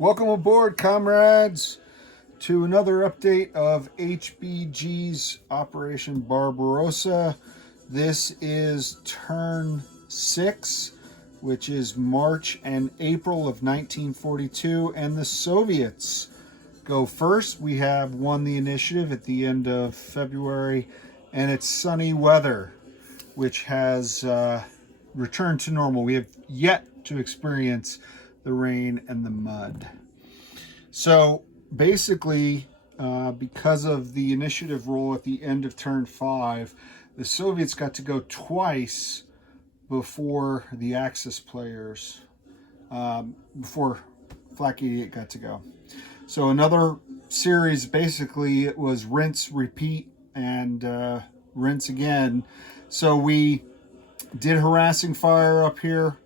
Welcome aboard, comrades, to another update of HBG's Operation Barbarossa. This is turn 6, which is March and April of 1942, and the Soviets go first. We have won the initiative at the end of February, and it's sunny weather, which has returned to normal. We have yet to experience the rain and the mud. So basically, because of the initiative roll at the end of turn 5, the Soviets got to go twice before the Axis players, before Flak 88 got to go. So another series, basically, it was rinse, repeat, and rinse again. So we did harassing fire up here.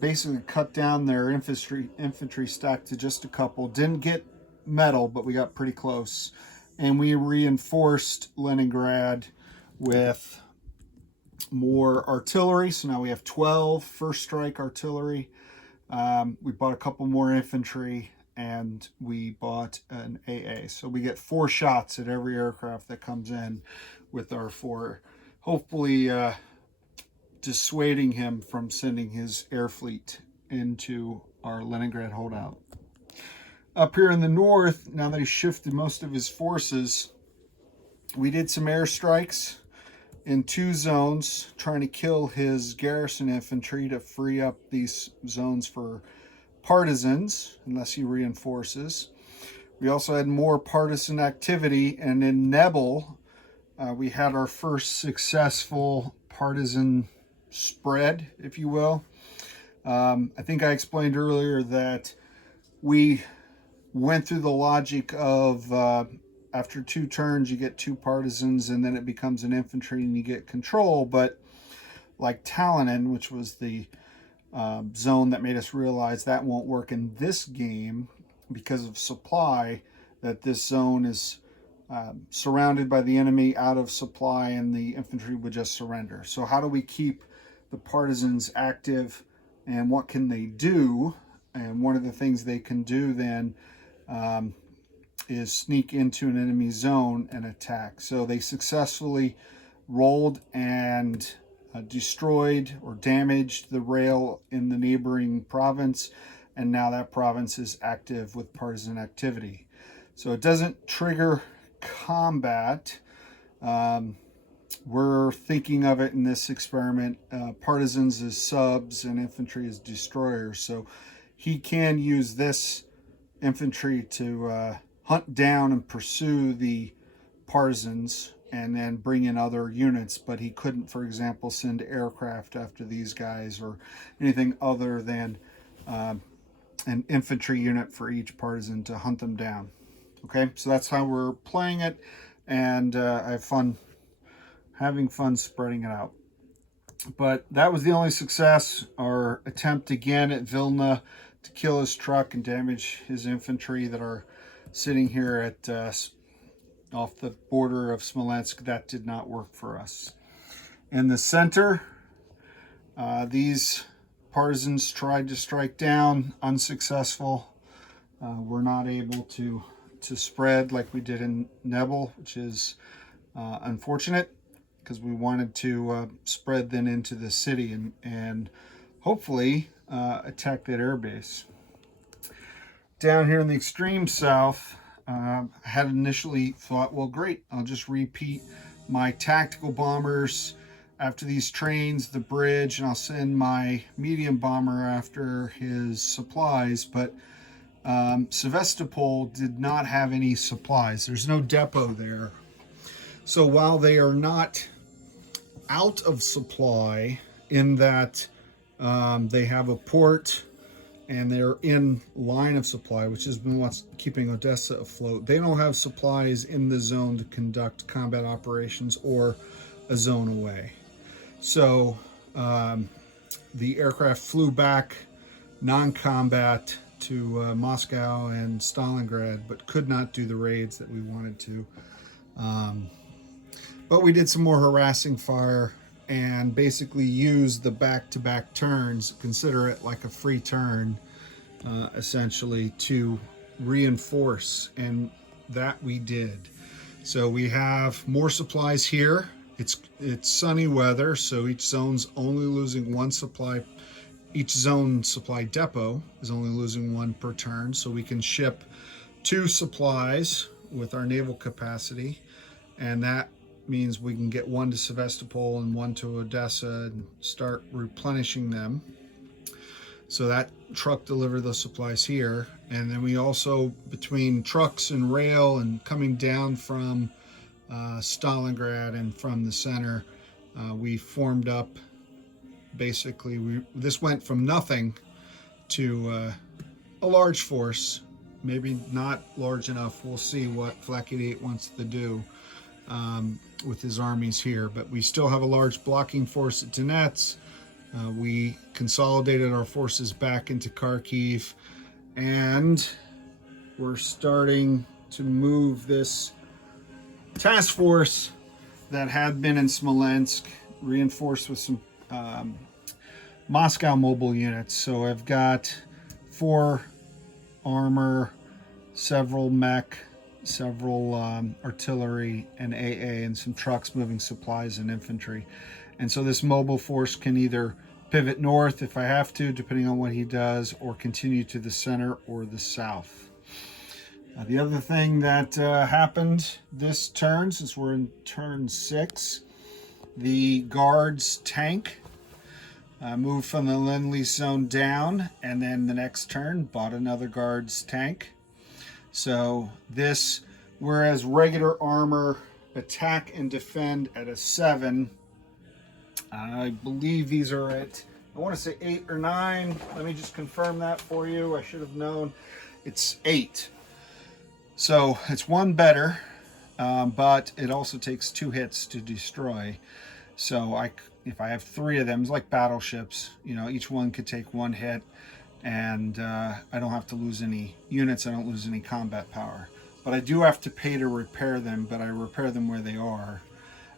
Basically cut down their infantry stack to just a couple. Didn't get metal, but we got pretty close. And we reinforced Leningrad with more artillery. So now we have 12 first strike artillery. We bought a couple more infantry, and we bought an AA. So we get 4 shots at every aircraft that comes in with our 4. Hopefully, dissuading him from sending his air fleet into our Leningrad holdout. Up here in the north, now that he shifted most of his forces, we did some airstrikes in 2 zones, trying to kill his garrison infantry to free up these zones for partisans, unless he reinforces. We also had more partisan activity, and in Nebel, we had our first successful partisan spread, if you will. I think I explained earlier that we went through the logic of after 2 turns you get 2 partisans, and then it becomes an infantry and you get control. But like Talonen, which was the zone that made us realize that won't work in this game because of supply, that this zone is surrounded by the enemy, out of supply, and the infantry would just surrender. So how do we keep the partisans active, and what can they do? And one of the things they can do then is sneak into an enemy zone and attack. So they successfully rolled and destroyed or damaged the rail in the neighboring province, and now that province is active with partisan activity. So it doesn't trigger combat. We're thinking of it in this experiment, partisans as subs and infantry as destroyers. So he can use this infantry to hunt down and pursue the partisans and then bring in other units, but he couldn't, for example, send aircraft after these guys or anything other than an infantry unit for each partisan to hunt them down. Okay, so that's how we're playing it, and I have fun having fun spreading it out. But that was the only success. Our attempt again at Vilna to kill his truck and damage his infantry that are sitting here at off the border of Smolensk, that did not work for us. In the center, these partisans tried to strike down, unsuccessful. We're not able to spread like we did in Nebel, which is unfortunate, because we wanted to spread then into the city and hopefully attack that airbase. Down here in the extreme south, I had initially thought, well, great, I'll just repeat my tactical bombers after these trains, the bridge, and I'll send my medium bomber after his supplies. But Sevastopol did not have any supplies. There's no depot there. So while they are not out of supply in that they have a port and they're in line of supply, which has been what's keeping Odessa afloat, they don't have supplies in the zone to conduct combat operations or a zone away. So the aircraft flew back non-combat to Moscow and Stalingrad, but could not do the raids that we wanted to. But we did some more harassing fire and basically used the back-to-back turns, consider it like a free turn, essentially to reinforce, and that we did. So we have more supplies here. It's sunny weather, so each zone's only losing one supply. Each zone supply depot is only losing one per turn, so we can ship 2 supplies with our naval capacity, and that means we can get 1 to Sevastopol and 1 to Odessa and start replenishing them. So that truck delivered those supplies here, and then we also, between trucks and rail and coming down from Stalingrad and from the center, we formed up. Basically, this went from nothing to a large force. Maybe not large enough. We'll see what Flak 88 wants to do with his armies here. But we still have a large blocking force at Donetsk. We consolidated our forces back into Kharkiv, and we're starting to move this task force that had been in Smolensk, reinforced with some Moscow mobile units. So I've got 4 armor, several mech, several artillery and AA, and some trucks moving supplies and infantry. And so this mobile force can either pivot north if I have to, depending on what he does, or continue to the center or the south. The other thing that happened this turn, since we're in turn 6, the Guards tank moved from the Lend-Lease zone down, and then the next turn bought another Guards tank. So this, whereas regular armor attack and defend at a 7, I believe these are at, I want to say 8 or 9. Let me just confirm that for you. I should have known. It's 8. So it's 1 better, but it also takes 2 hits to destroy. So if I have 3 of them, it's like battleships, you know, each one could take 1 hit, and I don't have to lose any units. I don't lose any combat power. But I do have to pay to repair them, but I repair them where they are,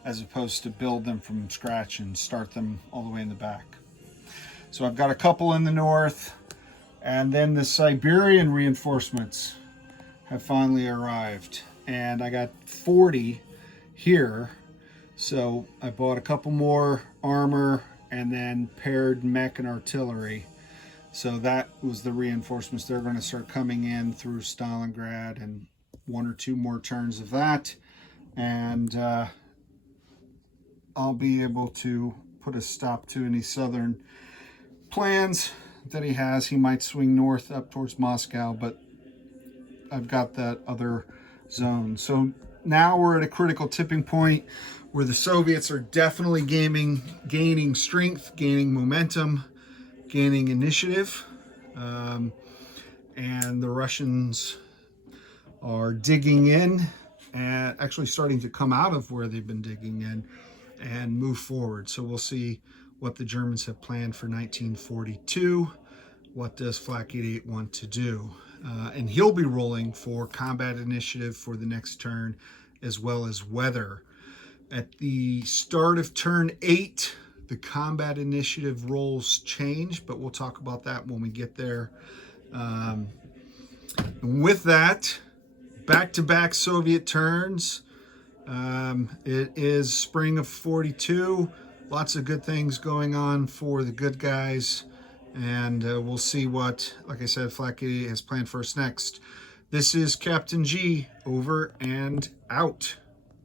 as opposed to build them from scratch and start them all the way in the back. So I've got a couple in the north, and then the Siberian reinforcements have finally arrived, and I got 40 here. So I bought a couple more armor and then paired mech and artillery. So that was the reinforcements. They're going to start coming in through Stalingrad, and 1 or 2 more turns of that, and I'll be able to put a stop to any southern plans that he has. He might swing north up towards Moscow, but I've got that other zone. So now we're at a critical tipping point where the Soviets are definitely gaining strength, gaining momentum, gaining initiative, and the Russians are digging in and actually starting to come out of where they've been digging in and move forward. So we'll see what the Germans have planned for 1942. What does Flak 88 want to do? And he'll be rolling for combat initiative for the next turn, as well as weather. At the start of turn 8, the combat initiative rolls change, but we'll talk about that when we get there. And with that, back-to-back Soviet turns. It is spring of 42. Lots of good things going on for the good guys. And we'll see what, like I said, Flak 88 has planned for us next. This is Captain G, over and out.